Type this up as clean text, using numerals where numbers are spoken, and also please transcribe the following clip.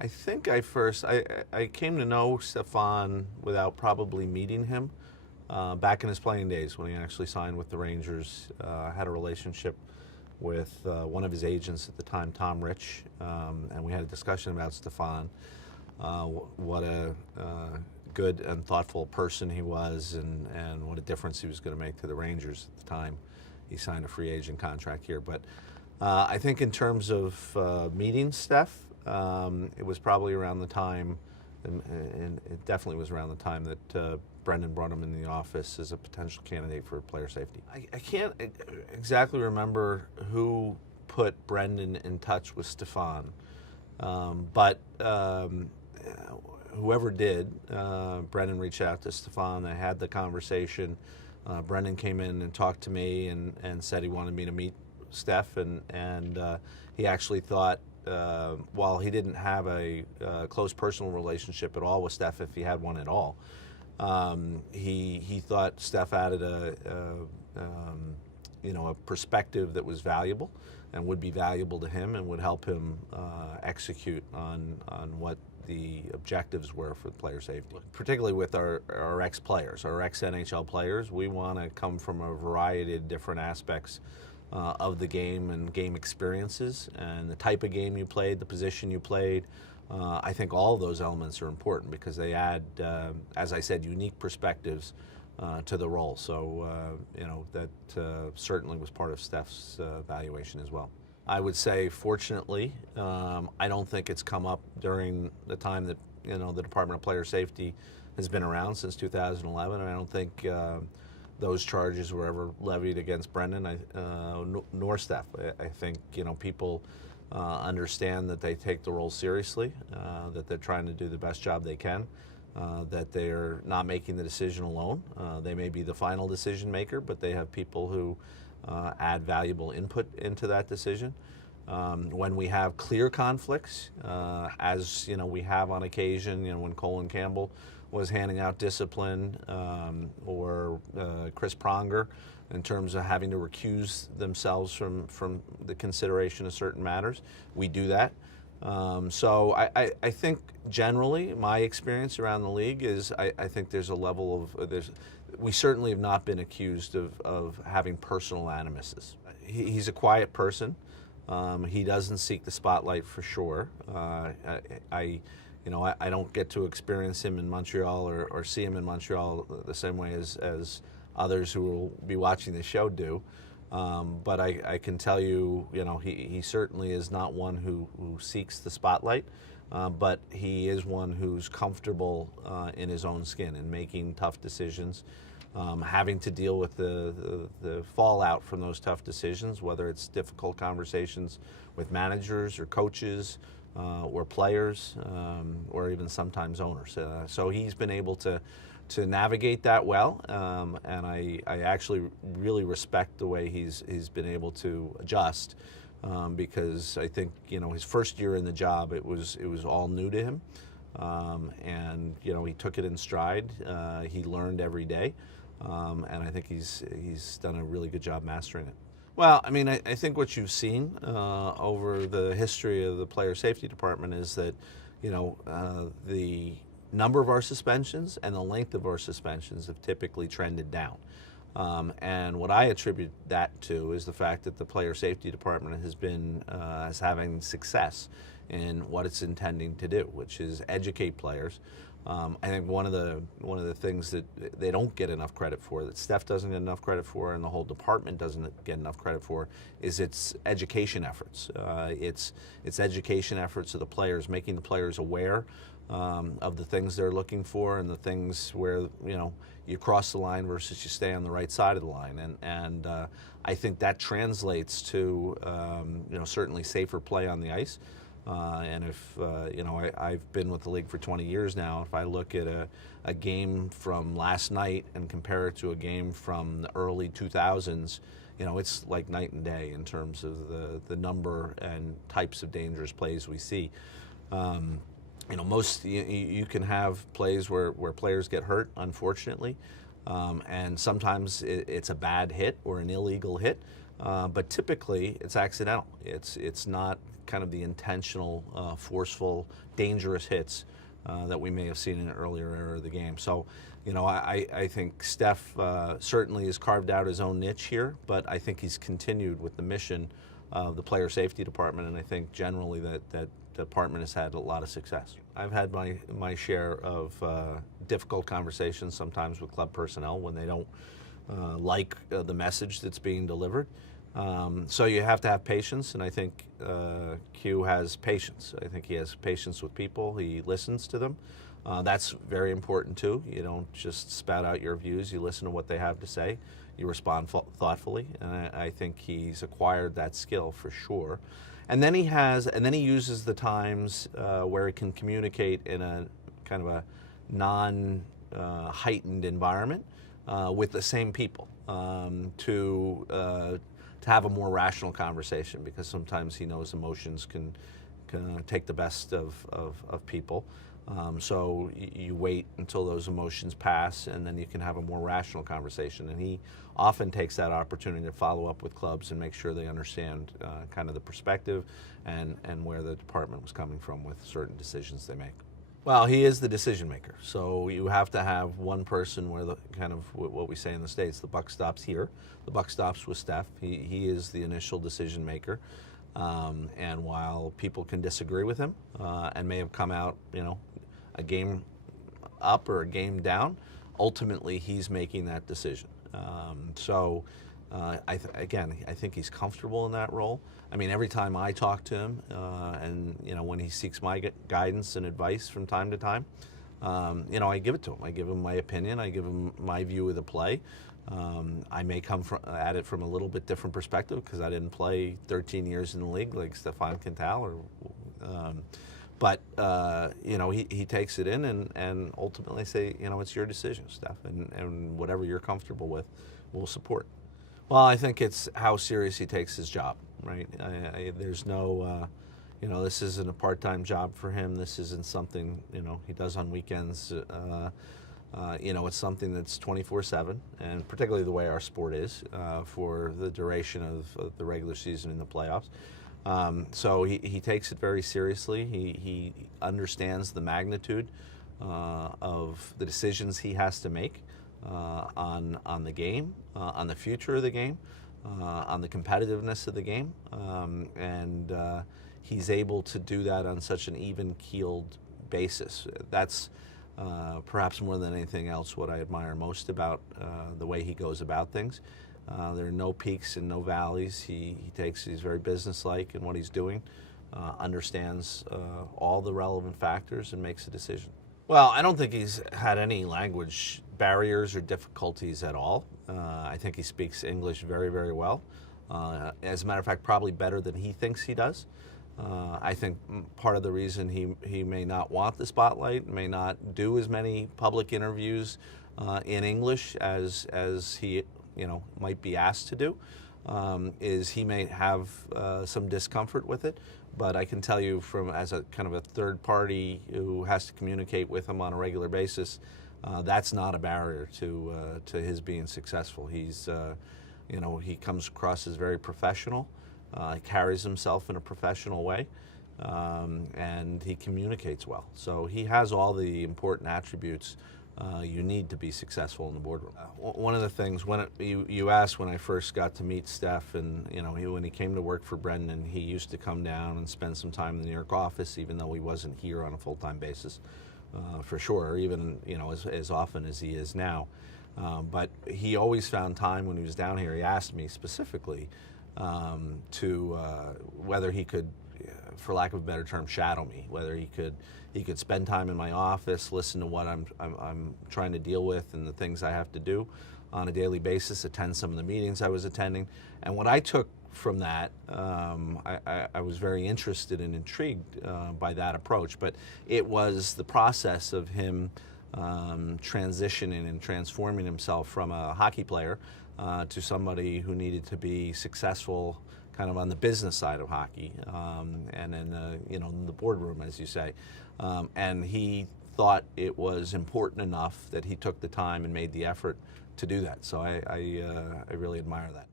I think I came to know Stéphane without probably meeting him back in his playing days when he actually signed with the Rangers. I had a relationship with one of his agents at the time, Tom Rich, and we had a discussion about Stéphane, what a good and thoughtful person he was, and what a difference he was going to make to the Rangers at the time. He signed a free agent contract here. But I think in terms of meeting Steph, it was probably around the time, and it definitely was around the time that Brendan brought him in the office as a potential candidate for player safety. I can't exactly remember who put Brendan in touch with Stéphane, but whoever did, Brendan reached out to Stéphane. They had the conversation. Brendan came in and talked to me and said he wanted me to meet Steph, and he actually thought, while he didn't have a close personal relationship at all with Steph, if he had one at all, he thought Steph added a perspective that was valuable and would be valuable to him and would help him execute on what the objectives were for player safety. Particularly with our ex-players, our ex-NHL players, we want to come from a variety of different aspects of the game and game experiences and the type of game you played, the position you played. I think all of those elements are important because they add, as I said, unique perspectives to the role. So, that certainly was part of Steph's evaluation as well. I would say, fortunately, I don't think it's come up during the time that, the Department of Player Safety has been around since 2011. I don't think those charges were ever levied against Brendan nor Steph. I think, people understand that they take the role seriously, that they're trying to do the best job they can, that they're not making the decision alone. They may be the final decision maker, but they have people who add valuable input into that decision. When we have clear conflicts, as we have on occasion, when Colin Campbell was handing out discipline, or Chris Pronger, in terms of having to recuse themselves from the consideration of certain matters, we do that. So I think generally my experience around the league is I think there's a level of we certainly have not been accused of having personal animuses. He's a quiet person. He doesn't seek the spotlight for sure. I don't get to experience him in Montreal or see him in Montreal the same way as others who will be watching the show do. But I can tell you, he certainly is not one who seeks the spotlight, but he is one who's comfortable in his own skin and making tough decisions, having to deal with the fallout from those tough decisions, whether it's difficult conversations with managers or coaches or players, or even sometimes owners. So he's been able to navigate that well, and I actually really respect the way he's been able to adjust, because I think his first year in the job it was all new to him, and he took it in stride. He learned every day, and I think he's done a really good job mastering it. Well, I mean, I think what you've seen over the history of the player safety department is that the number of our suspensions and the length of our suspensions have typically trended down. And what I attribute that to is the fact that the player safety department has been as having success in what it's intending to do, which is educate players. I think one of the things that they don't get enough credit for, that Steph doesn't get enough credit for, and the whole department doesn't get enough credit for, is its education efforts. It's education efforts of the players, making the players aware of the things they're looking for and the things where you cross the line versus you stay on the right side of the line, and I think that translates to certainly safer play on the ice. And if I've been with the league for 20 years now. If I look at a game from last night and compare it to a game from the early 2000s, it's like night and day in terms of the number and types of dangerous plays we see. Most you can have plays where players get hurt, unfortunately, and sometimes it's a bad hit or an illegal hit, but typically it's accidental. It's not kind of the intentional, forceful, dangerous hits that we may have seen in an earlier era of the game. So, you know, I think Steph certainly has carved out his own niche here, but I think he's continued with the mission of the player safety department, and I think generally that department has had a lot of success. I've had my share of difficult conversations sometimes with club personnel when they don't like the message that's being delivered. So you have to have patience, and I think Q has patience. I think he has patience with people. He listens to them. That's very important too. You don't just spout out your views. You listen to what they have to say. You respond thoughtfully, and I think he's acquired that skill for sure. And then he uses the times where he can communicate in a kind of a non-heightened environment with the same people to have a more rational conversation, because sometimes he knows emotions can take the best of people. So you wait until those emotions pass, and then you can have a more rational conversation. And he often takes that opportunity to follow up with clubs and make sure they understand kind of the perspective and where the department was coming from with certain decisions they make. Well, he is the decision maker, so you have to have one person where the kind of what we say in the States, the buck stops here. The buck stops with Steph. He is the initial decision maker, and while people can disagree with him and may have come out, you know, a game up or a game down, ultimately he's making that decision. I think he's comfortable in that role. I mean, every time I talk to him, and you know, when he seeks my guidance and advice from time to time, you know, I give it to him. I give him my opinion. I give him my view of the play. I may come at it from a little bit different perspective because I didn't play 13 years in the league like Stéphane Quintal, but you know, he takes it in, and ultimately say, you know, it's your decision, Steph, and whatever you're comfortable with, we'll support. Well, I think it's how serious he takes his job, right? There's no, you know, this isn't a part-time job for him. This isn't something, you know, he does on weekends. You know, it's something that's 24/7, and particularly the way our sport is for the duration of the regular season and the playoffs. So he takes it very seriously. He understands the magnitude of the decisions he has to make on the game, on the future of the game, on the competitiveness of the game, and he's able to do that on such an even-keeled basis. That's perhaps more than anything else what I admire most about the way he goes about things. There are no peaks and no valleys. He's very businesslike in what he's doing, understands all the relevant factors, and makes a decision. Well, I don't think he's had any language barriers or difficulties at all. I think he speaks English very, very well. As a matter of fact, probably better than he thinks he does. I think part of the reason he may not want the spotlight, may not do as many public interviews in English as he, you know, might be asked to do, is he may have some discomfort with it. But I can tell you, from as a kind of a third party who has to communicate with him on a regular basis, that's not a barrier to his being successful. He's, you know, he comes across as very professional. He carries himself in a professional way, and he communicates well. So he has all the important attributes you need to be successful in the boardroom. One of the things, when you asked when I first got to meet Steph, and you know, when he came to work for Brendan, he used to come down and spend some time in the New York office, even though he wasn't here on a full-time basis, for sure, even, you know, as often as he is now. But he always found time when he was down here. He asked me specifically to whether he could, for lack of a better term, shadow me, whether he could spend time in my office, listen to what I'm trying to deal with and the things I have to do on a daily basis, attend some of the meetings I was attending. And what I took from that, I was very interested and intrigued by that approach, but it was the process of him transitioning and transforming himself from a hockey player to somebody who needed to be successful kind of on the business side of hockey, and in the, you know, in the boardroom, as you say. And he thought it was important enough that he took the time and made the effort to do that. So I really admire that.